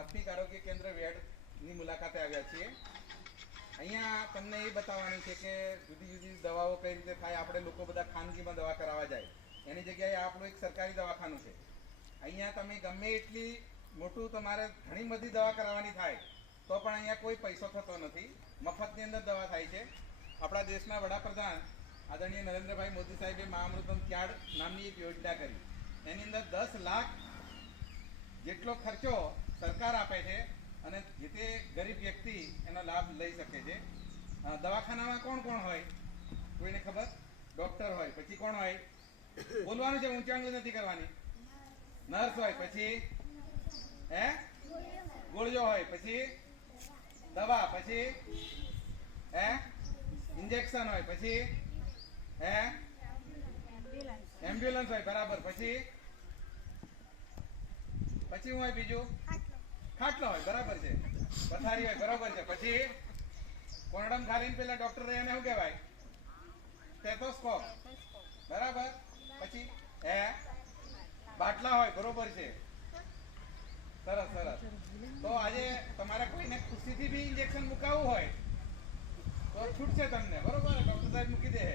પ્રાથમિક આરોગ્ય કેન્દ્ર વેડની મુલાકાતે આવ્યા છીએ. અહીંયા તમને એ બતાવવાનું છે કે જુદી જુદી દવાઓ કઈ રીતે થાય, આપણે લોકો બધા ખાનગીમાં દવા કરાવવા જાય. એની જગ્યાએ આપણું એક સરકારી દવાખાનું છે. અહીંયા તમે ગમે એટલી મોટું તમારે ઘણી બધી દવા કરાવવાની થાય, તો પણ અહીંયા કોઈ પૈસો થતો નથી. મફતની અંદર દવા થાય છે. આપણા દેશના વડાપ્રધાન આદરણીય નરેન્દ્રભાઈ મોદી સાહેબે મહામૃતમ ક્યાડ નામની એક યોજના કરી. એની અંદર દસ લાખ જેટલો ખર્ચો સરકાર આપે છે અને જે તે ગરીબ વ્યક્તિ એનો લાભ લઈ શકે છે. દવાખાનામાં કોણ કોણ હોય? કોઈને ખબર? ડોક્ટર હોય, પછી કોણ હોય? બોલવાનું છે, ઊંચાણું નથી કરવાની. નર્સ હોય, પછી? હે? ગોળીઓ હોય, પછી? દવા, પછી? હે? ઇન્જેક્શન હોય, પછી? હે? એમ્બ્યુલન્સ હોય, બરાબર, પછી? પછી હું હોય બીજું? ખાટલો હોય, બરાબર છે. પથારી હોય, બરાબર છે. પછી કોરડમ ખાલીને પેલા ડોક્ટર એને શું કહેવાય? સ્ટેથોસ્કોપ બરાબર? પછી હે? બાટલા હોય, બરોબર છે. સરસ સરસ. તો આજે તમારે કોઈને ખુશીથી બી ઇન્જેક્શન મુકાવવું હોય, તો છૂટશે તમને. બરોબર? ડોક્ટર સાહેબ મૂકી દે.